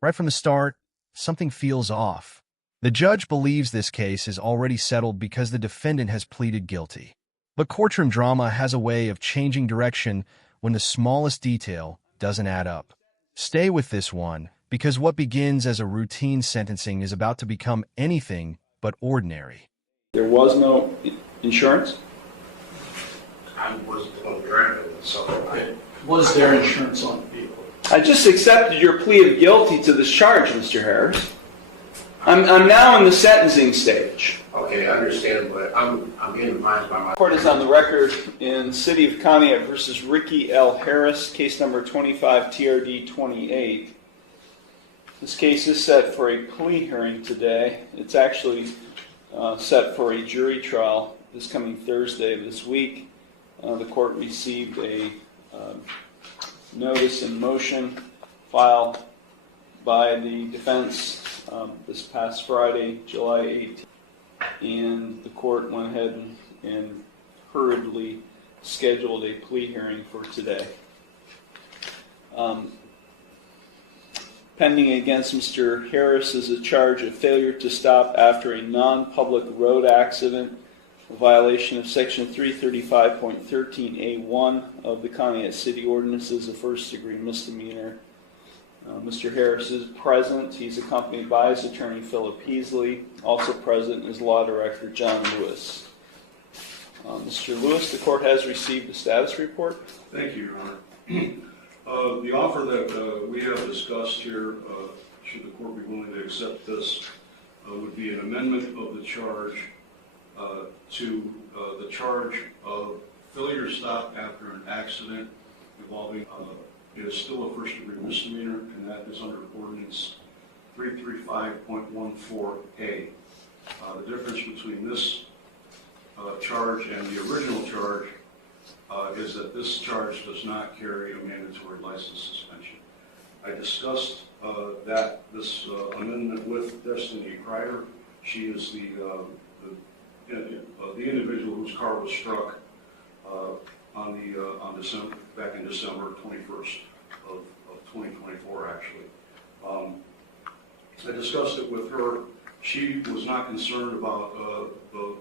Right from the start, something feels off. The judge believes this case is already settled because the defendant has pleaded guilty. But courtroom drama has a way of changing direction when the smallest detail doesn't add up. Stay with this one, because what begins as a routine sentencing is about to become anything but ordinary. There was no insurance? I wasn't aware of it, so Was there insurance on the vehicle? I just accepted your plea of guilty to this charge, Mr. Harris. I'm now in the sentencing stage. okay, I understand, but I'm getting advised by my Court is on the record in City of Conneaut versus Ricky L. Harris, case number 25 TRD 28. This case is set for a plea hearing today. It's actually set for a jury trial this coming Thursday of this week. The court received a notice in motion filed by the defense this past Friday, July 18th, and the court went ahead and hurriedly scheduled a plea hearing for today. Pending against Mr. Harris is a charge of failure to stop after a non-public road accident, a violation of Section 335.13A1 of the Conneaut City Ordinances, a first-degree misdemeanor. Mr. Harris is present. He's accompanied by his attorney, Philip Heasley. Also present is Law Director John Lewis. Mr. Lewis, the court has received a status report. Thank you, Your Honor. The offer that we have discussed here, should the court be willing to accept this, would be an amendment of the charge to the charge of failure to stop after an accident involving it is still a first-degree misdemeanor, and that is under Ordinance 335.14A. The difference between this charge and the original charge is that this charge does not carry a mandatory license suspension. I discussed this amendment with Destiny Kreider. She is the individual whose car was struck back in December 21st of 2024, actually. I discussed it with her. She was not concerned about the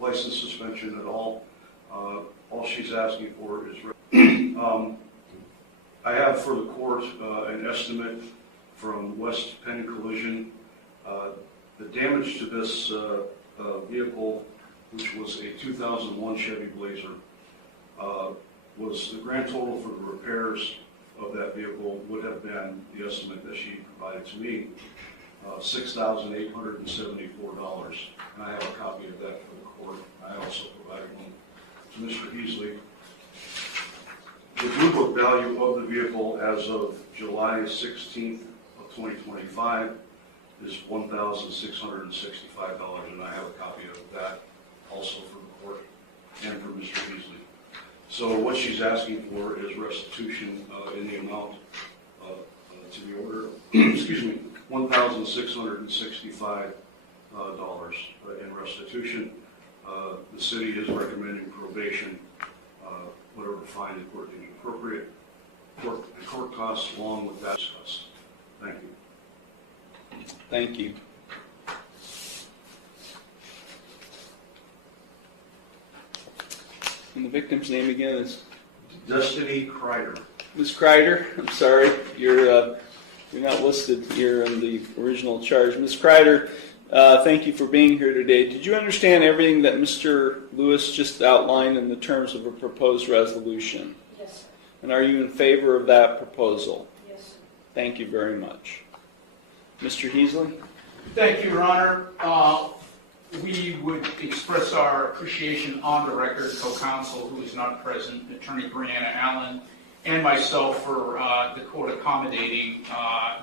license suspension at all. All she's asking for is I have for the court an estimate from West Penn Collision. The damage to this vehicle, which was a 2001 Chevy Blazer, was the grand total for the repairs of that vehicle would have been, the estimate that she provided to me, $6,874. And I have a copy of that for the court. I also provided one to Mr. Heasley. The blue book value of the vehicle as of July 16th of 2025 is $1,665, and I have a copy of that also for the court and for Mr. Heasley. So what she's asking for is restitution in the amount to the order, excuse me, $1,665 in restitution. The city is recommending probation, whatever fine the court deems appropriate, court costs along with that cost. Thank you. Thank you. And the victim's name again is? Destiny Kreider. Ms. Kreider, I'm sorry, you're not listed here in the original charge. Ms. Kreider, thank you for being here today. Did you understand everything that Mr. Lewis just outlined in the terms of a proposed resolution? Yes. And are you in favor of that proposal? Yes. Thank you very much. Mr. Heasley? Thank you, Your Honor. We would express our appreciation on the record, co-counsel who is not present, Attorney Brianna Allen, and myself for the court accommodating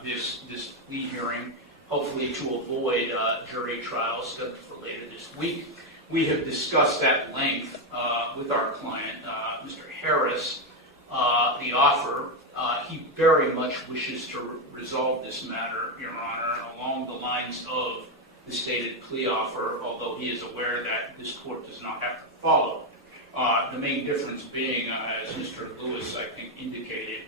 this plea hearing, hopefully to avoid jury trials scheduled for later this week. We have discussed at length with our client, Mr. Harris, the offer. He very much wishes to resolve this matter, Your Honor, along the lines of the stated plea offer, although he is aware that this court does not have to follow. The main difference being, as Mr. Lewis, I think, indicated,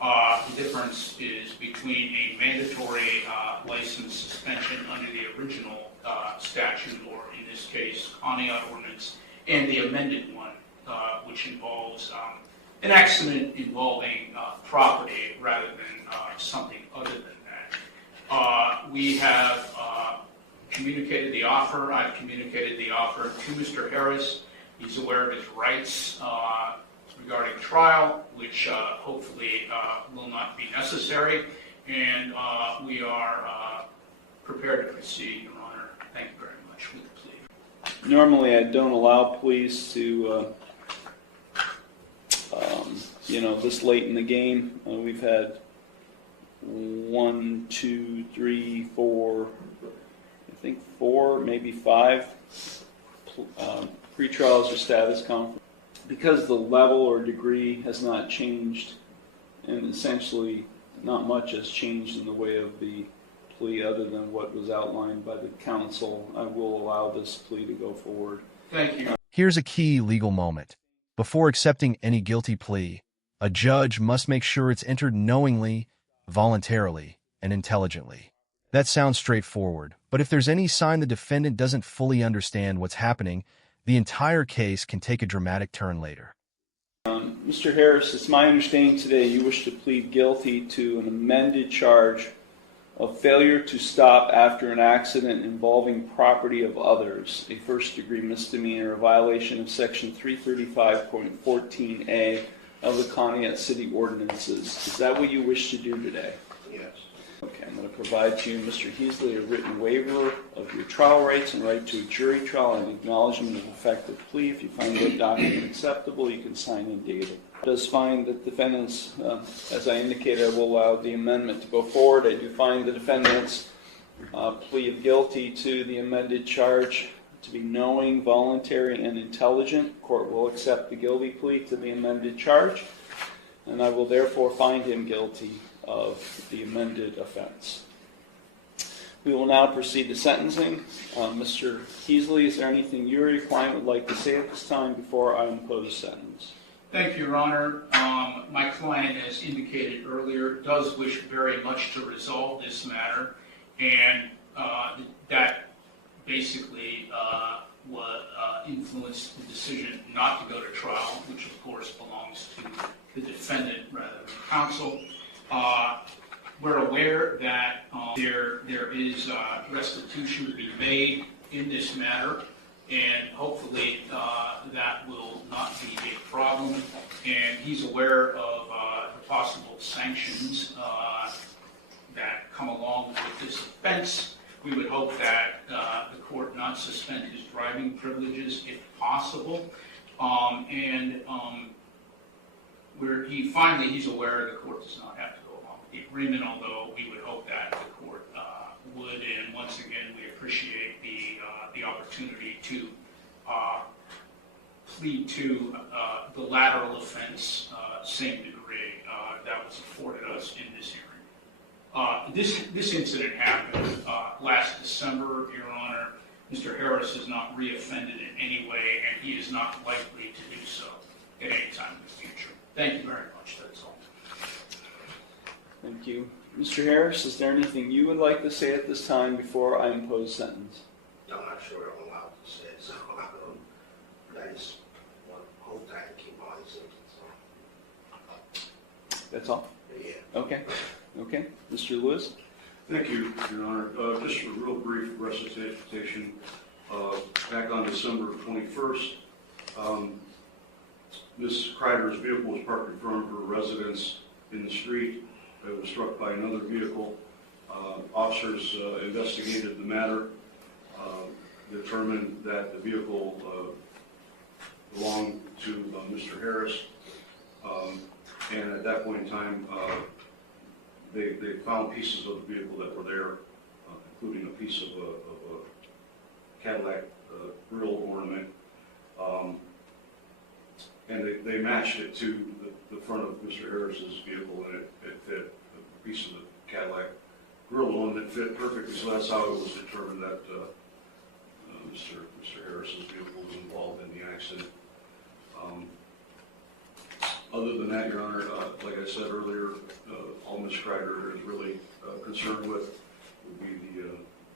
The difference is between a mandatory license suspension under the original statute, or in this case, Conneaut ordinance, and the amended one, which involves an accident involving property rather than something other than that. We have communicated the offer. I've communicated the offer to Mr. Harris. He's aware of his rights regarding trial, which hopefully will not be necessary, and we are prepared to proceed, Your Honor. Thank you very much with the plea. Normally, I don't allow pleas to, this late in the game. We've had 1, 2, 3, 4, I think 4, maybe 5 pretrials or status conference. Because the level or degree has not changed, and essentially not much has changed in the way of the plea other than what was outlined by the counsel, I will allow this plea to go forward. Thank you. Here's a key legal moment. Before accepting any guilty plea, a judge must make sure it's entered knowingly, voluntarily, and intelligently. That sounds straightforward, but if there's any sign the defendant doesn't fully understand what's happening, the entire case can take a dramatic turn later. Mr. Harris, it's my understanding today you wish to plead guilty to an amended charge of failure to stop after an accident involving property of others, a first-degree misdemeanor, a violation of Section 335.14a of the Conneaut City Ordinances. Is that what you wish to do today? Yes. Okay, I'm going to provide to you, Mr. Heasley, a written waiver of your trial rights and right to a jury trial and acknowledgement of effective plea. If you find that document acceptable, you can sign and date it. It does find that defendants, as I indicated, I will allow the amendment to go forward. I do find the defendant's plea of guilty to the amended charge to be knowing, voluntary, and intelligent. The court will accept the guilty plea to the amended charge, and I will therefore find him guilty of the amended offense. We will now proceed to sentencing. Mr. Heasley, is there anything you or your client would like to say at this time before I impose sentence? Thank you, Your Honor. My client, as indicated earlier, does wish very much to resolve this matter, and that basically influenced the decision not to go to trial, which of course belongs to the defendant rather than counsel. We're aware that there is restitution to be made in this matter, and hopefully that will not be a problem. And he's aware of the possible sanctions that come along with this offense. We would hope that the court not suspend his driving privileges if possible, he's aware the court does not have to go along with the agreement, although we would hope that the court would. And once again, we appreciate the opportunity to plead to the lateral offense, same degree, that was afforded us in this hearing. This incident happened last December, Your Honor. Mr. Harris has not reoffended in any way, and he is not likely to do so at any time in the future. Thank you very much. That's all. Thank you. Mr. Harris, is there anything you would like to say at this time before I impose sentence? I'm not sure I'm allowed to say it, so I just hope that I can keep my sentence. That's all? Yeah. Okay. Okay. Mr. Lewis? Thank you, Your Honor. Just a real brief recitation. Back on December 21st, Ms. Kreider's vehicle was parked in front of her residence in the street. It was struck by another vehicle. Officers investigated the matter, determined that the vehicle belonged to Mr. Harris, and at that point in time, they found pieces of the vehicle that were there, including a piece of a Cadillac grill ornament, and they matched it to the front of Mr. Harris's vehicle, and it fit. A piece of the Cadillac grill ornament fit perfectly, so that's how it was determined that Mr. Harris's vehicle was involved in the accident. Other than that, Your Honor, like I said earlier, all Ms. Kreider is really concerned with would be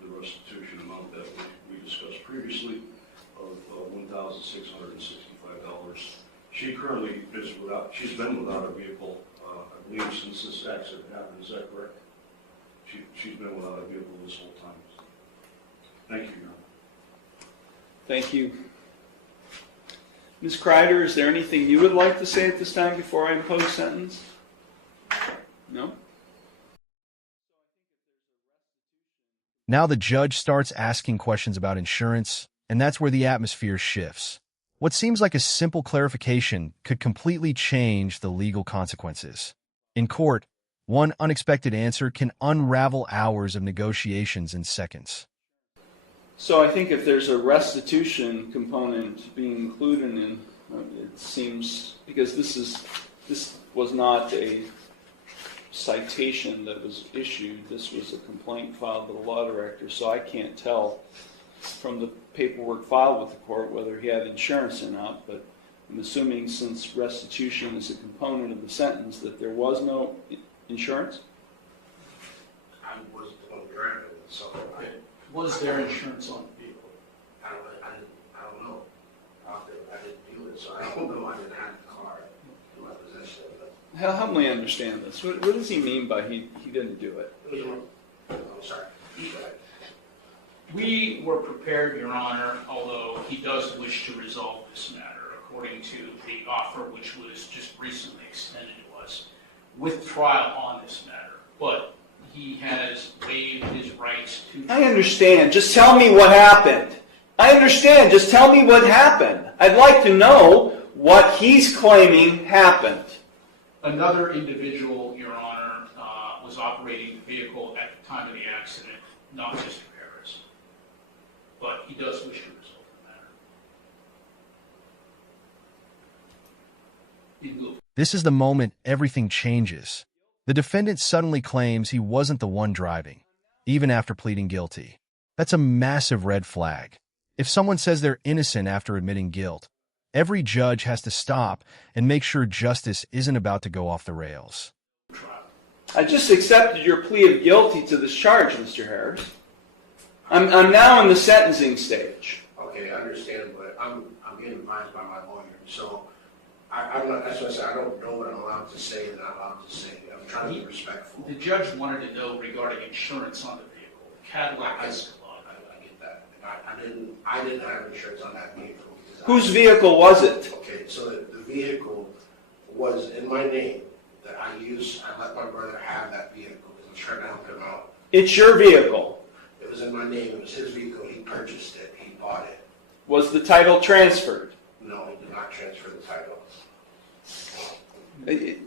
the restitution amount that we discussed previously of $1,665. She currently she's been without a vehicle, I believe, since this accident happened. Is that correct? She's been without a vehicle this whole time. Thank you, Your Honor. Thank you. Ms. Kreider, is there anything you would like to say at this time before I impose sentence? No? Now the judge starts asking questions about insurance, and that's where the atmosphere shifts. What seems like a simple clarification could completely change the legal consequences. In court, one unexpected answer can unravel hours of negotiations in seconds. So I think if there's a restitution component being included in, it seems, because this was not a citation that was issued, this was a complaint filed with the law director, so I can't tell from the paperwork filed with the court whether he had insurance or not, but I'm assuming since restitution is a component of the sentence that there was no insurance? I was the one driving it, so Was there insurance on the vehicle? I don't know. I didn't do it, so I don't know. I didn't have the car in my possession. Help me understand this. What does he mean by he didn't do it? I'm sorry. We were prepared, Your Honor, although he does wish to resolve this matter, according to the offer which was just recently extended to us, with trial on this matter. But he has waived his rights to... I understand. Just tell me what happened. I understand. Just tell me what happened. I'd like to know what he's claiming happened. Another individual, Your Honor, was operating the vehicle at the time of the accident, not Mr. Harris. But he does wish to resolve the matter. This is the moment everything changes. The defendant suddenly claims he wasn't the one driving, even after pleading guilty. That's a massive red flag. If someone says they're innocent after admitting guilt, every judge has to stop and make sure justice isn't about to go off the rails. I just accepted your plea of guilty to this charge, Mr. Harris. I'm now in the sentencing stage. Okay, I understand, but I'm getting advised by my lawyer, so I'm not. That's what I said. I don't know what I'm allowed to say and not allowed to say. I'm trying to be respectful. The judge wanted to know regarding insurance on the vehicle, the Cadillac Escalade. I get that. I didn't have insurance on that vehicle. Whose vehicle was it? Okay, so the vehicle was in my name that I used. I let my brother have that vehicle because I'm trying to help him out. It's your vehicle. It was in my name. It was his vehicle. He purchased it. He bought it. Was the title transferred? No, he did not transfer the title.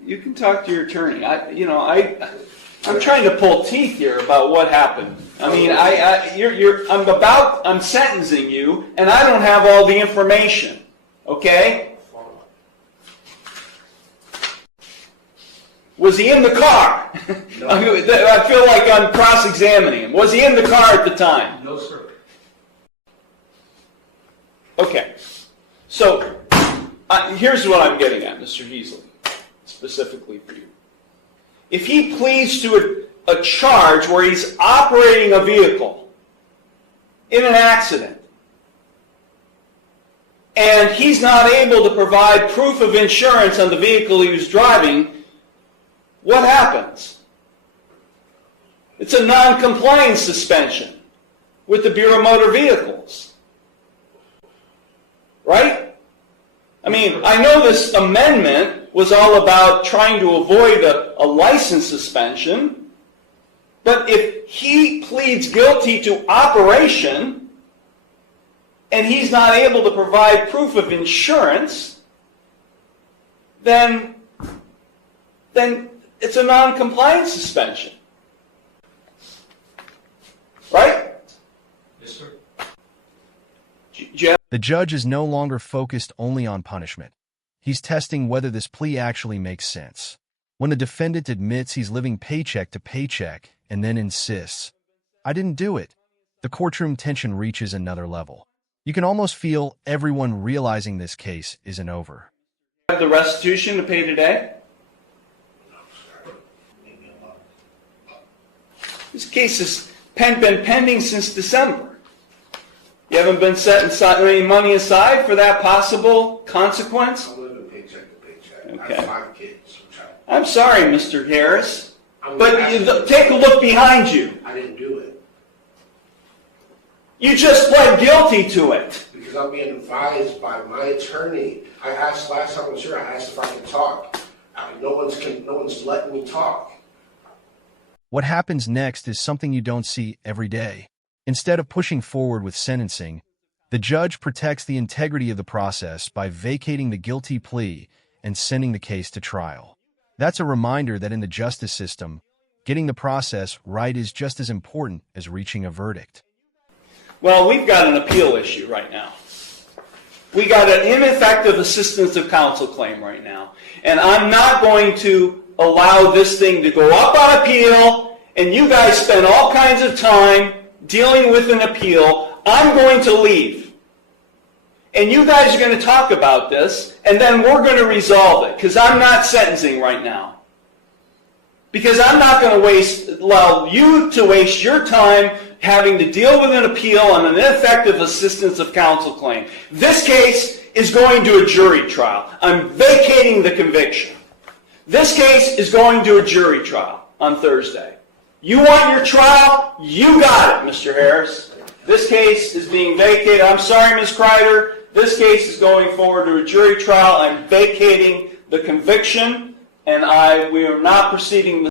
You can talk to your attorney. I'm trying to pull teeth here about what happened. I mean, I'm sentencing you, and I don't have all the information. Okay? Was he in the car? No. I feel like I'm cross-examining him. Was he in the car at the time? No, sir. Okay. So, here's what I'm getting at, Mr. Heasley, specifically for you. If he pleads to a charge where he's operating a vehicle in an accident, and he's not able to provide proof of insurance on the vehicle he was driving, what happens? It's a non-compliance suspension with the Bureau of Motor Vehicles. Right? I mean, I know this amendment was all about trying to avoid a license suspension, but if he pleads guilty to operation and he's not able to provide proof of insurance, then it's a non-compliance suspension. Right? Yes, sir. Jeff? The judge is no longer focused only on punishment. He's testing whether this plea actually makes sense. When the defendant admits he's living paycheck to paycheck and then insists, "I didn't do it," the courtroom tension reaches another level. You can almost feel everyone realizing this case isn't over. Have the restitution to pay today? No, sir. Leave me alone. This case has been pending since December. You haven't been setting any money aside for that possible consequence? I'm living paycheck to paycheck. I Okay. have 5 kids. I'm sorry, Mr. Harris, I'm but take a look behind you. I didn't do it You just pled guilty to it. because I'm being advised by my attorney. I asked last time I was here, I asked if I could talk. No one's letting me talk. What happens next is something you don't see every day. Instead of pushing forward with sentencing, the judge protects the integrity of the process by vacating the guilty plea and sending the case to trial. That's a reminder that in the justice system, getting the process right is just as important as reaching a verdict. Well, we've got an appeal issue right now. We got an ineffective assistance of counsel claim right now. And I'm not going to allow this thing to go up on appeal, and you guys spend all kinds of time dealing with an appeal. I'm going to leave. And you guys are going to talk about this, and then we're going to resolve it, because I'm not sentencing right now. Because I'm not going to allow you to waste your time having to deal with an appeal on an ineffective assistance of counsel claim. This case is going to a jury trial. I'm vacating the conviction. This case is going to a jury trial on Thursday. You want your trial? You got it, Mr. Harris. This case is being vacated. I'm sorry, Ms. Kreider. This case is going forward to a jury trial. I'm vacating the conviction, and we are not proceeding